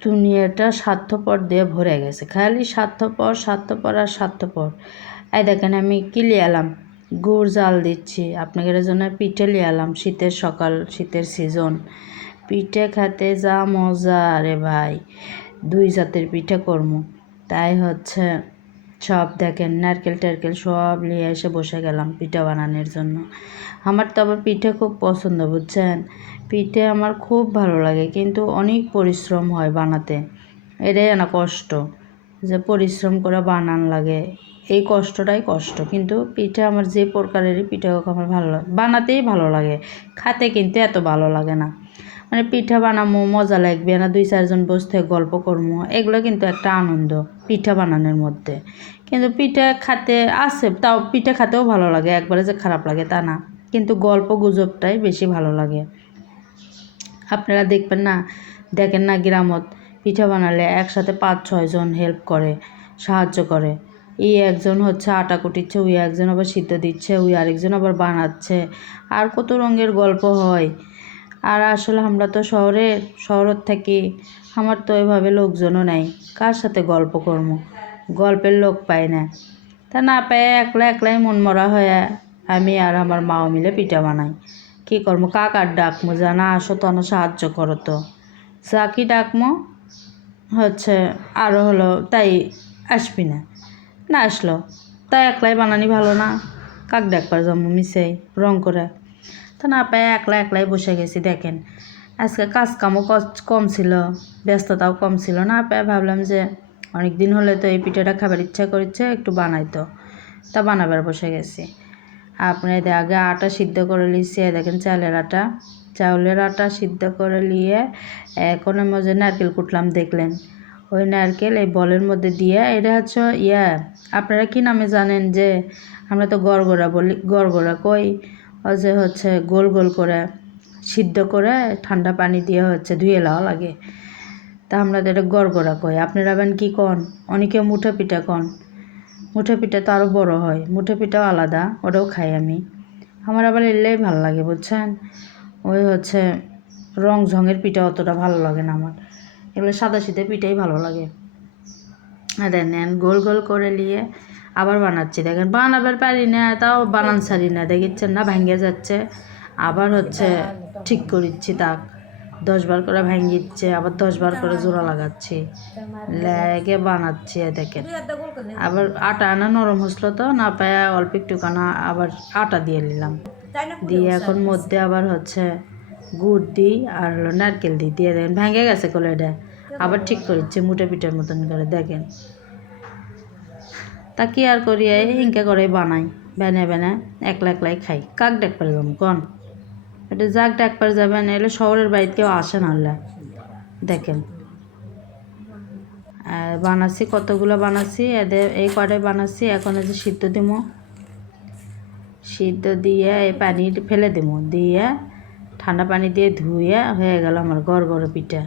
দুনিয়াটা স্বার্থপর দিয়ে ভরে গেছে, খালি স্বার্থপর স্বার্থপর আর স্বার্থপর। এই দেখেন আমি কি লিয়ে এলাম, গুড় জাল দিচ্ছি আপনাদের জন্য, পিঠে লিয়ে এলাম। শীতের সকাল, শীতের সিজন, পিঠে খেতে যা মজা রে ভাই। 2 জাতের পিঠে করবো, তাই হচ্ছে সব দেখেন নারকেল টারকেল সব নিয়ে এসে বসে গেলাম পিঠা বানানোর জন্য। আমার তো আবার পিঠে খুব পছন্দ, বুঝছেন। পিঠে আমার খুব ভালো লাগে, কিন্তু অনেক পরিশ্রম হয় বানাতে। এটাই না কষ্ট, যে পরিশ্রম করে বানান লাগে, এই কষ্টটাই কষ্ট। কিন্তু পিঠে আমার যে প্রকারেরই পিঠে হোক আমার ভালো লাগে, বানাতেই ভালো লাগে, খাতে কিন্তু এত ভালো লাগে না। মানে পিঠা বানামো মজা লাগবে না, 2-4 জন বসে গল্প করবো, এগুলো কিন্তু একটা আনন্দ পিঠা বানানোর মধ্যে। কিন্তু পিঠা খাতে আছে, তাও পিঠা খাতেও ভালো লাগে, একবারে যে খারাপ লাগে তা না, কিন্তু গল্প গুজবটাই বেশি ভালো লাগে। আপনারা দেখবেন না, দেখেন না গ্রামত পিঠা বানালে একসাথে 5-6 জন হেল্প করে, সাহায্য করে। এই একজন হচ্ছে আটা কুটিচ্ছে, ওই একজন আবার সিদ্ধ দিচ্ছে, ওই আরেকজন আবার বানাচ্ছে, আর কত রঙের গল্প হয়। আর আসলে আমরা তো শহরের থাকি, আমার তো এভাবে লোকজনও নাই, কার সাথে গল্প করবো, গল্পের লোক পাই না। তা না পাই একলা একলাই মন মরা হয়ে আমি আর আমার মাও মিলে পিঠা বানাই। কী করবো, কাকার ডাকমো, জানা আসো তো না সাহায্য করো তো, যা কি ডাকমো হচ্ছে আরও হলো, তাই আসবি না, না আসলো তাই একলাই বানানি ভালো না, কাক ডাকবার জন্ম মিশাই রং করে। তা না পাই একলা একলাই বসে গেছি। দেখেন আজকে কাজকামও কম ছিল, ব্যস্ততাও কম ছিল, না পাই ভাবলাম যে অনেক দিন হলে তো এই পিঠাটা খাবার ইচ্ছা করছে, একটু বানাইতো, তা বানাবার বসে গেছি। আপনাদের আগে আটা সিদ্ধ করে নিচ্ছি, দেখেন চাউলের আটা সিদ্ধ করে নিয়ে এখন মধ্যে নারকেল কুটলাম, দেখলেন ওই নারকেল এই বলের মধ্যে দিয়ে, এটা হচ্ছে আপনারা কি নামে জানেন, যে আমরা তো গড়গড়া বলি, গড়গড়া কই, ও যে হচ্ছে গোল গোল করে সিদ্ধ করে ঠান্ডা পানি দিয়ে হচ্ছে ধুয়ে লওয়া লাগে, তা আমরা তো এটা গড়গড়া কই। আপনারা আবার কি কন, অনেকে মুঠা পিঠা কন, মুঠো পিঠা তো আরও বড়ো হয়, মুঠো পিঠাও আলাদা, ওটাও খাই আমি। আমার আবার এলেই ভালো লাগে, বুঝছেন। ওই হচ্ছে রং ঝঙের পিঠা অতটা ভালো লাগে না আমার, এগুলো সাদা সিধে পিঠাই ভালো লাগে। দেন গোল গোল করে নিয়ে আবার বানাচ্ছি, দেখেন বানাবার পারি না, তাও বানান ছাড়ি না, দেখেছেন না ভেঙে যাচ্ছে, আবার হচ্ছে ঠিক করিচ্ছি, তাক 10 বার করে ভাঙিচ্ছে, আবার 10 বার করে জোড়া লাগাচ্ছি, লেগে বানাচ্ছি। দেখেন আবার আটা আনা নরম হসলো তো না পায়, অল্প একটুখানা আবার আটা দিয়ে নিলাম, দিয়ে এখন মধ্যে আবার হচ্ছে গুড় দিই আর হলো নারকেল দিয়ে দেখেন ভেঙে গেছে কলেটা, আবার ঠিক করিচ্ছে মুঠে পিঠার মতন করে। দেখেন তা কি আর করি, ইনকা করে বানাই, বেনে একলা একলাই খাই, কাক ডাক পারলাম কন, এটা যাক ডাকবার যাবেন, এলে শহরের বাড়িতে কেউ আসে না। দেখেন বানাচ্ছি, কতগুলো বানাচ্ছি, এদের এই কটাই বানাচ্ছি। এখন যে সিদ্ধ দিব, সিদ্ধ দিয়ে এই পানি ফেলে দিব, দিয়ে ঠান্ডা পানি দিয়ে ধুয়ে হয়ে গেল আমার গড়গড় পিঠা।